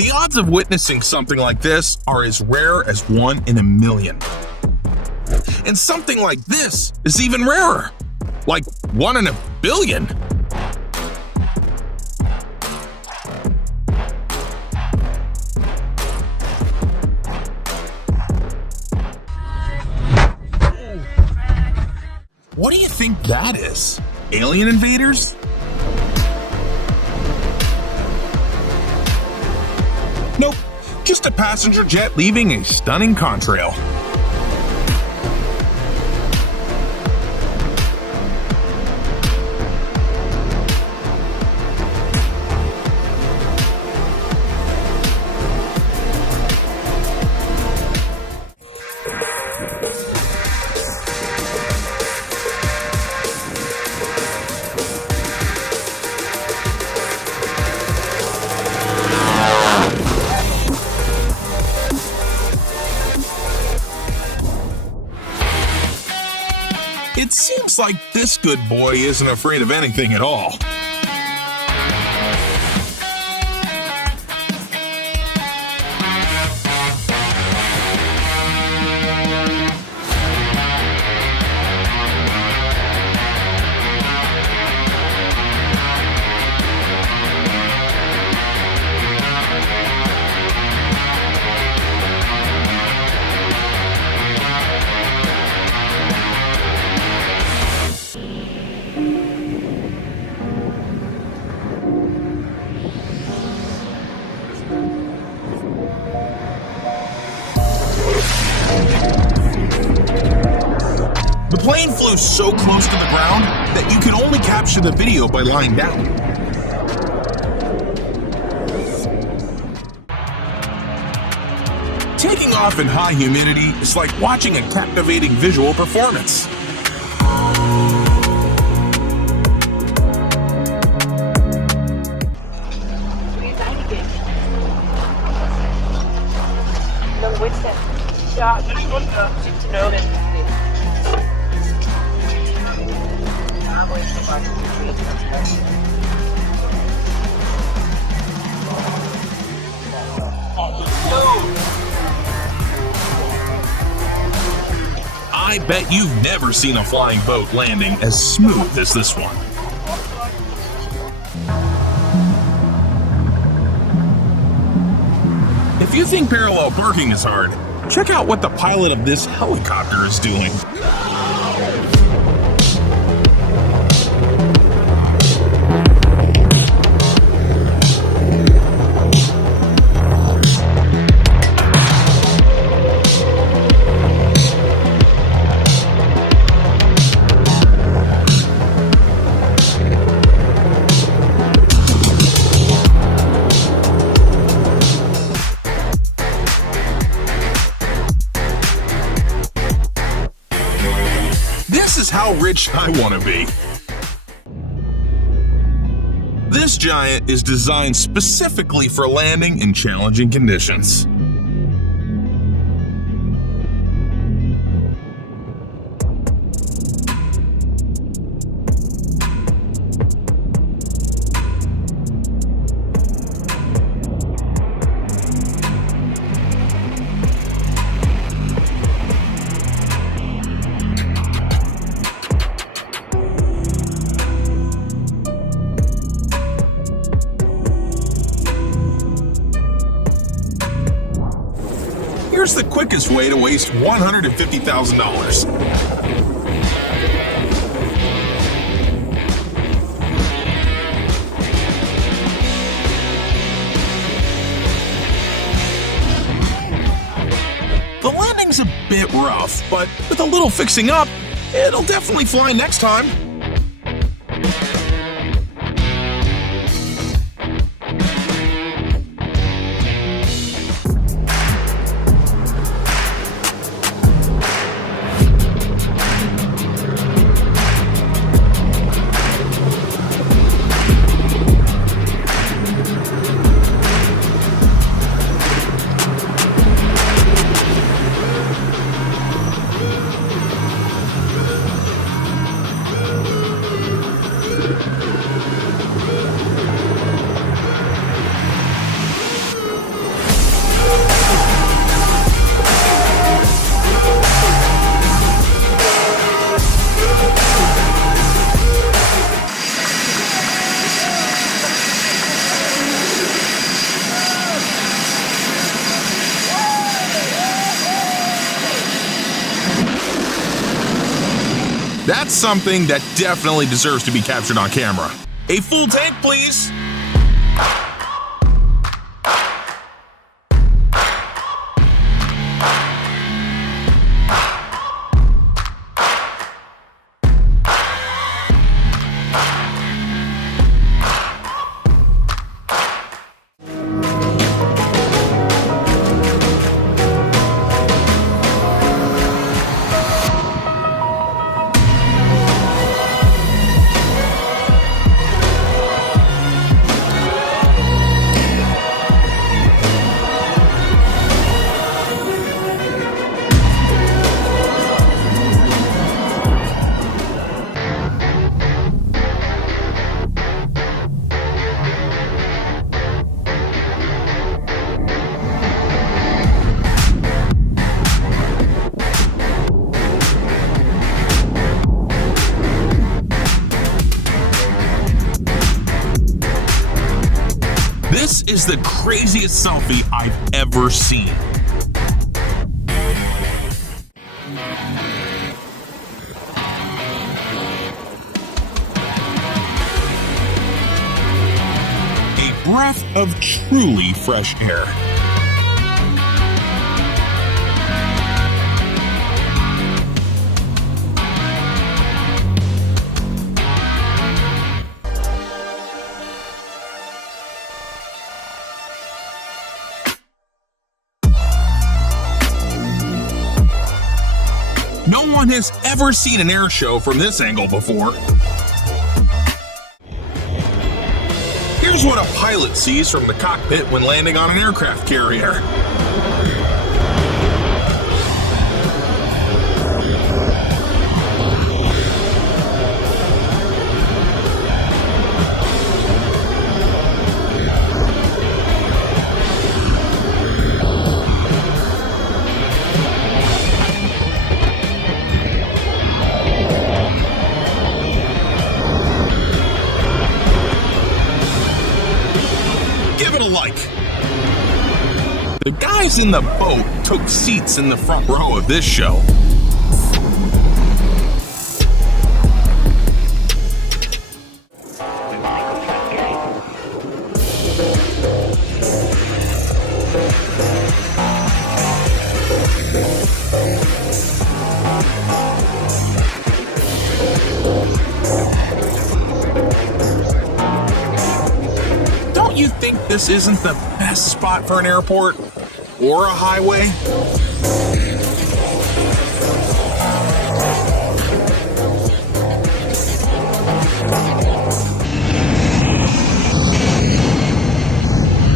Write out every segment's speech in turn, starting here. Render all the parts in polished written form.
The odds of witnessing something like this are as rare as 1 in a million. And something like this is even rarer, like 1 in a billion. What do you think that is? Alien invaders? Nope, just a passenger jet leaving a stunning contrail. It seems like this good boy isn't afraid of anything at all. The plane flew so close to the ground that you could only capture the video by lying down. Taking off in high humidity is like watching a captivating visual performance. I bet you've never seen a flying boat landing as smooth as this one. If you think parallel parking is hard, check out what the pilot of this helicopter is doing. This is how rich I want to be. This giant is designed specifically for landing in challenging conditions. Here's the quickest way to waste $150,000. The landing's a bit rough, but with a little fixing up, it'll definitely fly next time. something that definitely deserves to be captured on camera. A full tank, please. This is the craziest selfie I've ever seen. A breath of truly fresh air. No one has ever seen an air show from this angle before. Here's what a pilot sees from the cockpit when landing on an aircraft carrier. Give it a like. The guys in the boat took seats in the front row of this show. Don't you think this isn't the best spot for an airport or a highway?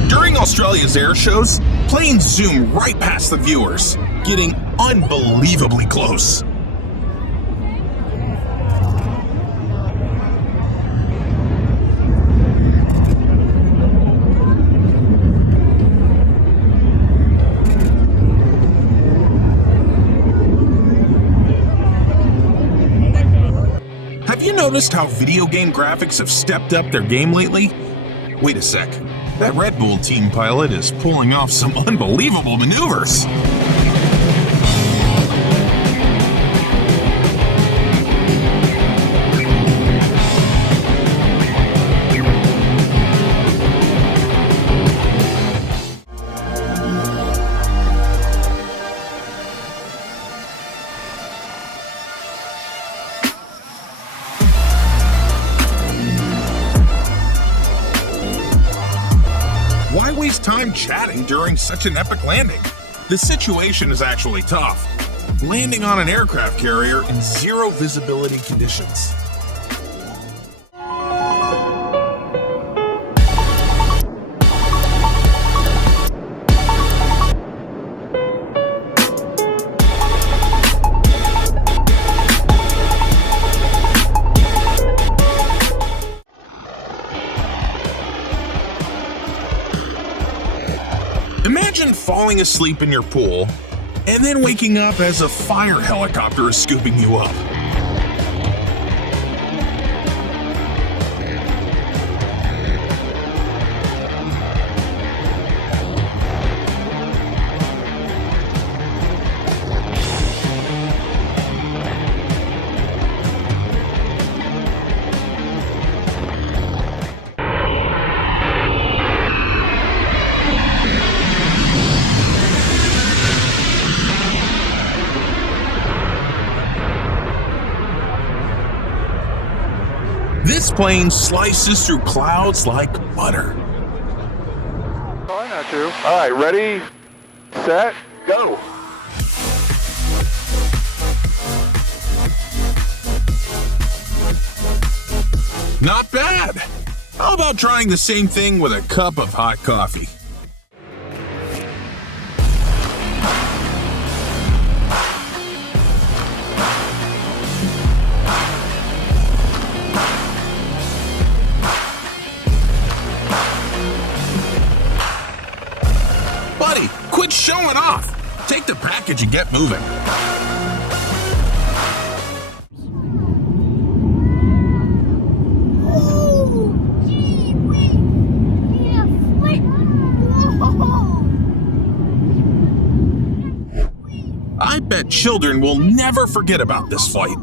During Australia's air shows, planes zoom right past the viewers, getting unbelievably close. Have you noticed how video game graphics have stepped up their game lately? Wait a sec, that Red Bull team pilot is pulling off some unbelievable maneuvers. Why waste time chatting during such an epic landing? The situation is actually tough. Landing on an aircraft carrier in zero visibility conditions. Imagine falling asleep in your pool and then waking up as a fire helicopter is scooping you up. plane slices through clouds like butter. Try not to. All right, ready, set, go. Not bad. How about trying the same thing with a cup of hot coffee? Buddy, quit showing off. Take the package and get moving. I bet children will never forget about this flight.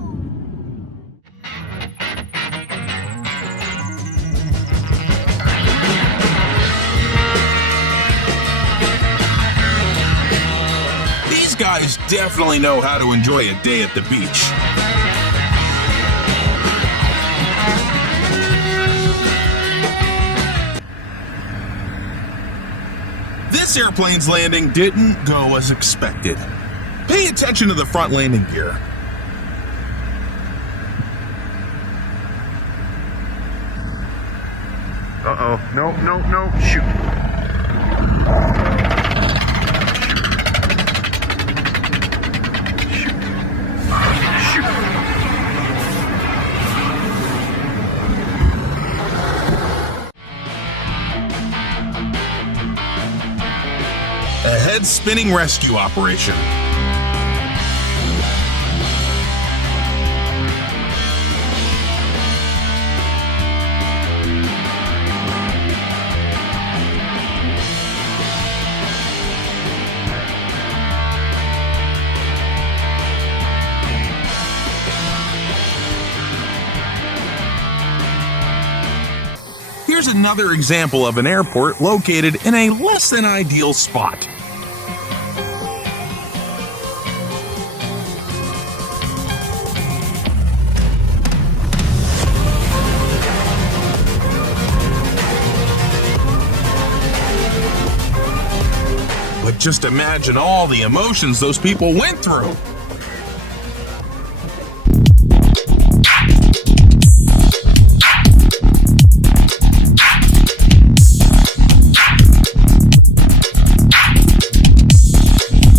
These guys definitely know how to enjoy a day at the beach. This airplane's landing didn't go as expected. Pay attention to the front landing gear. Uh-oh. No, no, no. Shoot. A head-spinning rescue operation. Here's another example of an airport located in a less than ideal spot. But just imagine all the emotions those people went through.